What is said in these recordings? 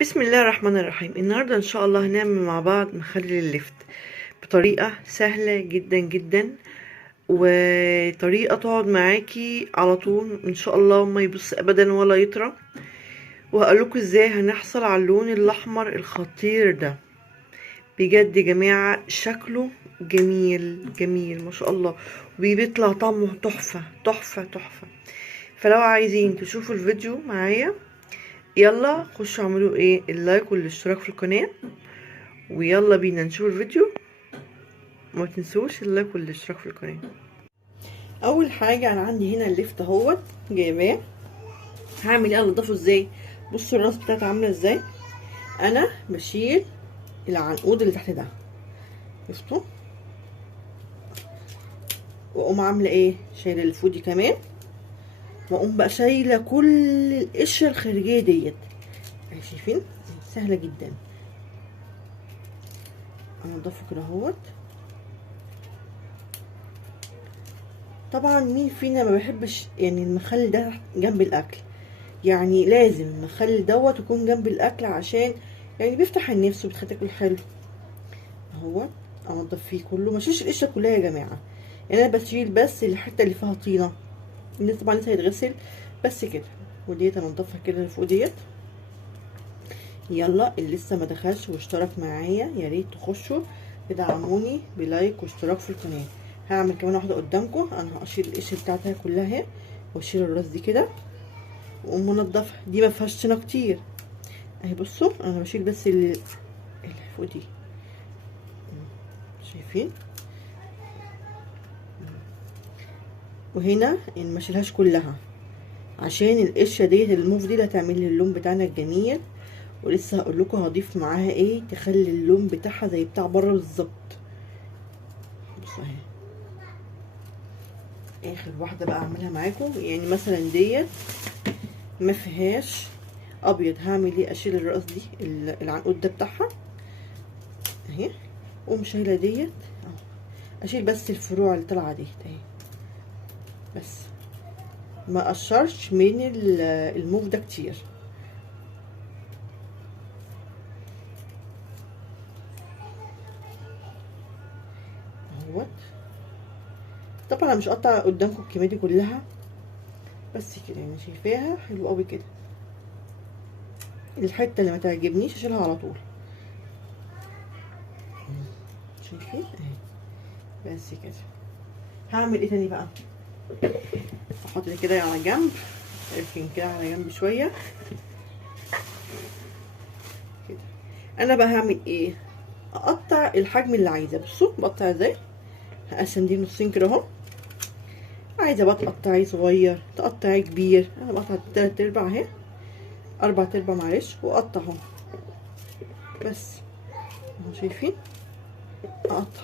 بسم الله الرحمن الرحيم. النهارده ان شاء الله هنعمل مع بعض مخلل اللفت بطريقه سهله جدا جدا، وطريقه تقعد معاكي على طول ان شاء الله وما يبص ابدا ولا يطرى. وهقول لكم ازاي هنحصل على اللون الاحمر الخطير ده. بجد يا جماعه شكله جميل جميل ما شاء الله، وبيطلع طعمه تحفه تحفه تحفه. فلو عايزين تشوفوا الفيديو معايا يلا خشوا اعملوا اللايك والاشتراك في القناة، ويلا بينا نشوف الفيديو. ما تنسوش اللايك والاشتراك في القناة. اول حاجة انا عندي هنا اللفت اهوت جايباه. هعمل انضفه ازاي؟ بصوا الراس بتاعته عاملة ازاي. انا بشيل العنقود اللي تحت ده، شفتوا؟ واقوم عاملة شايلة اللي فوق دي كمان، واقوم بقى شايلة كل القشرة الخارجية ديت. شايفين؟ سهلة جدا. انضفه كده اهوت. طبعا مين فينا ما بيحبش المخلل ده جنب الاكل؟ يعني لازم المخلل دوت يكون جنب الاكل، عشان بيفتح النفس وبتخلي تاكل حلو اهوت. انضف فيه كله، ما اشيلش القشره كلها يا جماعه، انا بشيل بس الحته اللي فيها طينه، الناس طبعا لسه هيتغسل بس كده. وديت انضفها كده اللي فوق ديت. يلا اللي لسه ما دخلش واشترك معايا يا ريت تخشوا تدعموني بلايك واشتراك في القناه. هعمل كمان واحده قدامكم. انا هشيل القشره بتاعتها كلها اهي، واشيل الراس دي كده، واقوم منضفها. دي ما فيهاش طينه كتير اهي. بصوا انا بشيل بس اللي فوق دي، شايفين؟ وهنا ما اشيلهاش كلها عشان القشره ديت الموف دي اللي هتعمل لي اللون بتاعنا الجميل. ولسه هقول لكم هضيف معاها تخلي اللون بتاعها زي بتاع بره بالظبط. بصوا اهي اخر واحده بقى اعملها معاكم. مثلا ديت ما فيهاش ابيض، هعمل اشيل الراس دي العنقود ده بتاعها اهي، واقوم شايله ديت اهو. اشيل بس الفروع اللي طالعه ديت اهي بس، ما اقشرش من الموف ده كتير اهوت. طبعا انا مش قطع قدامكم الكميه دي كلها بس كده، شايفاها حلو قوي كده. الحته اللي ما تعجبنيش اشيلها على طول، شايفين اهي بس كده. هعمل تاني بقى؟ احط ده كده على جنب، اركن كده على جنب شويه كده. انا بقى هعمل اقطع الحجم اللي عايزاه. بصوا بقطع ازاي. هقسم دي نصين كده اهو. عايزه بقى تقطعيه صغير تقطعيه كبير، انا بقطع 3/4 اهي، 4/4 معلش، واقطع اهو بس اهو. شايفين؟ اقطع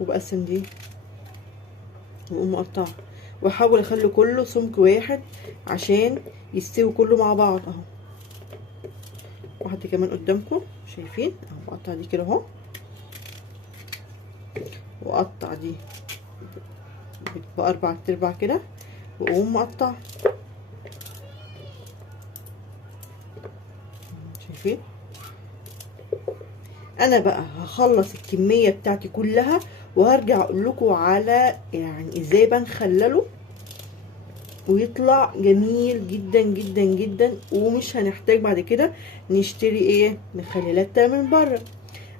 وبقسم دي واقوم مقطعه، واحاول اخلي كله سمك واحد عشان يستوي كله مع بعض اهو. واحده كمان قدامكم شايفين اهو. بقطع دي كده اهو، واقطع دي ب4/4 كده، واقوم مقطع. شايفين؟ انا بقى هخلص الكميه بتاعتي كلها وهرجع اقول لكم على ازاي بنخلله ويطلع جميل جدا جدا جدا، ومش هنحتاج بعد كده نشتري مخللات من بره.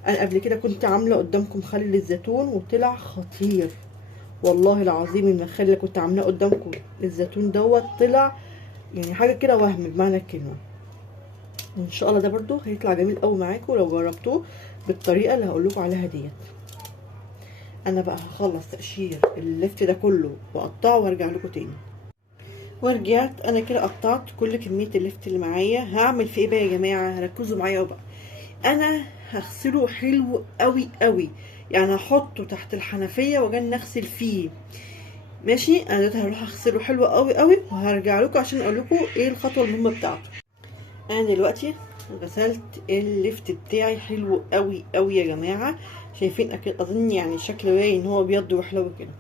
انا قبل كده كنت عامله قدامكم مخلل الزيتون وطلع خطير والله العظيم. المخلل اللي كنت عاملاه قدامكم الزيتون دوت طلع حاجه كده وهم بمعنى الكلمه. ان شاء الله ده برضو هيطلع جميل قوي معاكم لو جربتوه بالطريقه اللي هقول لكم عليها ديت. انا بقى هخلص تقشير اللفت ده كله واقطعه وارجع لكم تاني. ورجعت انا كده قطعت كل كميه اللفت اللي معايا. هعمل في بقى يا جماعه؟ ركزوا معايا بقى. انا هغسله حلو قوي قوي، هحطه تحت الحنفيه واجي اغسل فيه ماشي. انا دلوقتي هروح اغسله حلو قوي قوي وهرجع لكم عشان اقول لكم الخطوه المهمه بتاعته. انا دلوقتي غسلت اللفت بتاعي حلو قوي قوي يا جماعه. شايفين؟ اكيد اظن شكله باين ان هو ابيض وحلو كده.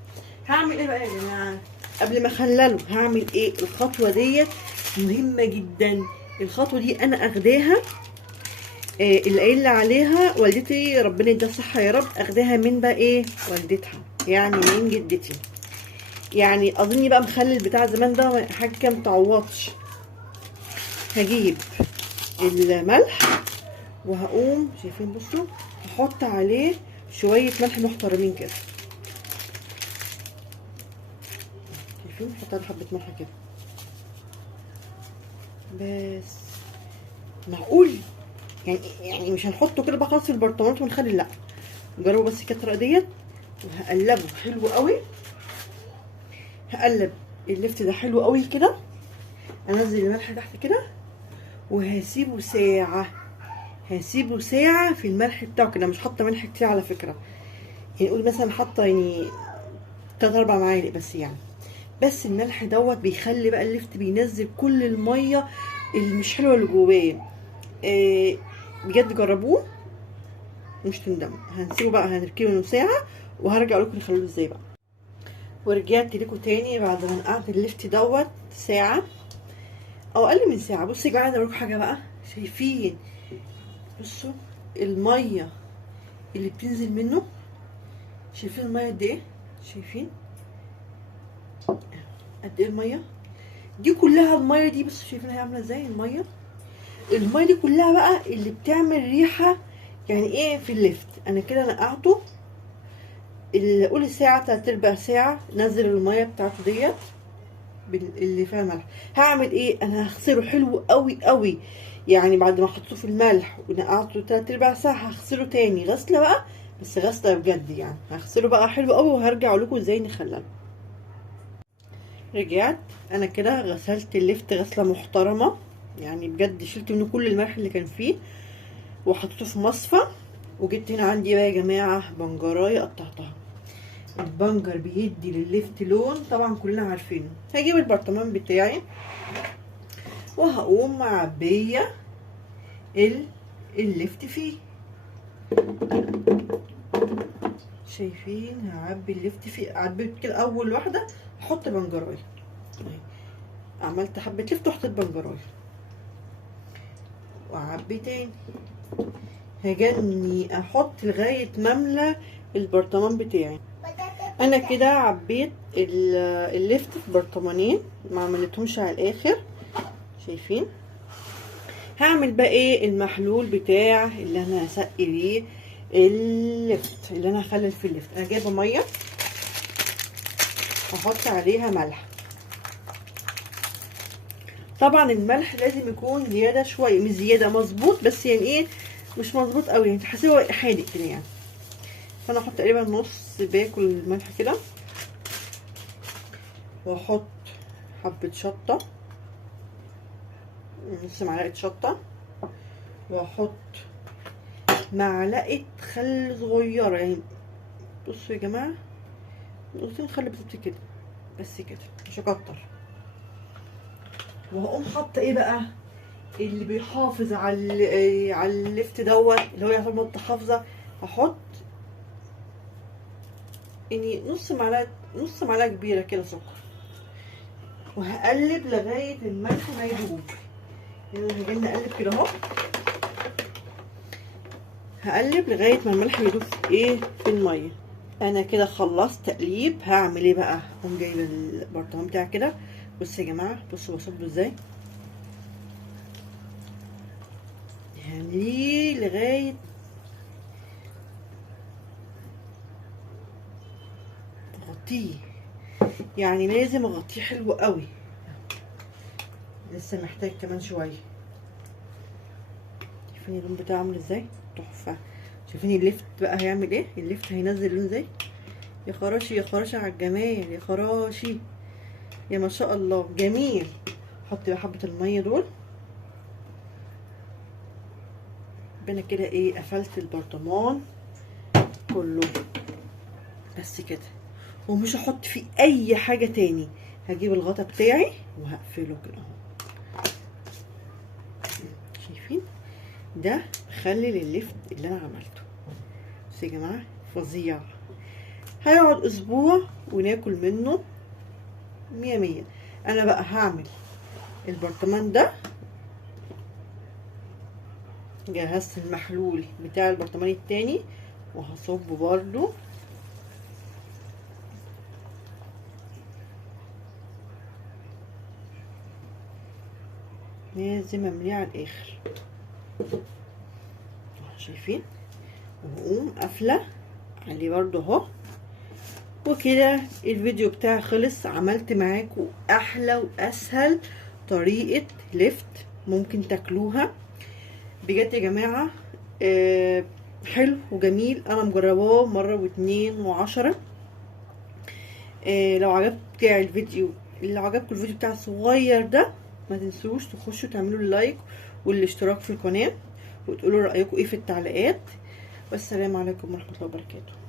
هعمل بقى يا جماعه قبل ما اخلله؟ هعمل الخطوه ديت مهمه جدا الخطوه دي انا اخداها اللي قايله عليها والدتي ربنا يديها الصحه يا رب، اخداها من بقى ايه والدتها، يعني من جدتي. يعني اظني بقى مخلل بتاع زمان ده حاجه كده متعوضش. هجيب الملح وهقوم شايفين بصوا هحط عليه شويه ملح محترمين كده، شايفين هحط عليه حبه ملح كده بس. معقول يعني مش هنحطه كده بقى خلاص في البرطمانات ونخلي، لا جربوا بس كده الطريقه ديت. وهقلبه حلو قوي، هقلب اللفت ده حلو قوي كده، انزل الملح تحت كده وهسيبه ساعه، هسيبه ساعه في الملح بتاعه كده. مش حاطه ملح كتير على فكره، يعني قول مثلا حاطه يعني 3-4 معالق بس يعني. بس الملح دوت بيخلي بقى اللفت بينزل كل الميه اللي مش حلوه اللي جواه. بجد جربوه مش تندموا. هنسيبه بقى هنركنه منه ساعه وهرجع لكم نخلوه ازاي بقى. ورجعت لكم تاني بعد ما نقعت اللفت دوت ساعه او اقل من ساعه. بصوا يا جماعه انا اوريكم حاجه بقى، شايفين بصوا الميه اللي بتنزل منه، شايفين الميه قد ايه؟ شايفين قد ايه الميه دي كلها؟ الميه دي بصوا شايفين هي عامله ازاي الميه دي كلها بقى اللي بتعمل ريحه يعني ايه في اللفت. انا كده نقعته قول ساعه 3/4 ساعه، نزل الميه بتاعته ديت اللي فيها ملح. هعمل ايه؟ انا هغسله حلو قوي قوي، يعني بعد ما حطيته في الملح ونقعته 3/4 ساعه هغسله تاني غسله بقى، بس غسله بجد يعني. هغسله بقى حلو قوي وهرجع لكم ازاي نخلله. رجعت انا كده غسلت اللفت غسله محترمه، يعني بجد شلت منه كل الملح اللي كان فيه وحطيته في مصفى. وجبت هنا عندي بقى يا جماعه بنجرايه قطعتها. البنجر بيدي لللفت لون طبعا كلنا عارفينه. هجيب البرطمان بتاعي وهقوم معبيه اللفت فيه، شايفين؟ هعبي اللفت فيه، عبيت كده اول واحده احط بنجرايه، عملت حبه لفت وحطيت بنجرايه واعبي تاني. هجني احط لغايه ما املى البرطمان بتاعي. انا كده عبيت اللفت في برطمانين، ما عملتهمش على الاخر، شايفين؟ هعمل بقى ايه المحلول بتاع اللي انا هسقي بيه اللفت، اللي انا هخلل فيه اللفت. انا جايبه ميه هحط عليها ملح. طبعا الملح لازم يكون زياده شويه، مش زياده مظبوط بس يعني ايه مش مظبوط قوي، يعني تحسبه حادق كده يعني. فانا احط تقريبا نص باكل الملح كده، واحط حبه شطه، نص معلقه شطه، واحط معلقه خل صغيره، يعني بصوا يا جماعه نقطتين خل بالظبط كده بس كده مش هكتر. وهقوم حاطه ايه بقى اللي بيحافظ على اللفت دوت اللي هو يعتبر نقطه حافظه. هحط يعني نص معلقه كبيره كده سكر، وهقلب لغايه الملح ما يدوب. يعني هاجي نقلب كده اهو، هقلب لغايه ما الملح يدوب في ايه في الميه. انا كده خلصت تقليب. هعمل ايه بقى؟ اقوم جايبه البرطمان بتاعي كده. بصوا يا جماعه بصوا بصبه ازاي، هعمليه لغايه اغطيه، يعني لازم اغطيه حلو قوي، لسه محتاج كمان شويه. شايفين اللون بتاعه عامل ازاي؟ تحفه. شايفين اللفت بقى هيعمل ايه؟ اللفت هينزل لون ازاي؟ يا خراشي يا خراشي على الجمال، يا خراشي يا ما شاء الله جميل. احط بقى حبه الميه دول. انا كده ايه قفلت البرطمان كله بس كده، ومش هحط فيه اي حاجه تاني. هجيب الغطا بتاعي وهقفله كده اهو. شايفين ده مخلل اللفت اللي انا عملته. بصوا يا جماعه فظيع، هيقعد اسبوع وناكل منه 100 100. انا بقى هعمل البرطمان ده جهزت المحلول بتاع البرطمان التاني وهصبه برضو. لازم امليه على الاخر، شايفين، وهقوم قافله عليه برضو اهو. وكده الفيديو بتاعي خلص. عملت معاكم احلى واسهل طريقه لفت ممكن تاكلوها بجد يا جماعه. حلو وجميل، انا مجرباه مره واتنين وعشرة. لو عجبكم الفيديو بتاع الصغير ده، ما تنسوش تخشوا تعملوا اللايك والاشتراك في القناه، وتقولوا رايكم ايه في التعليقات. والسلام عليكم ورحمه الله وبركاته.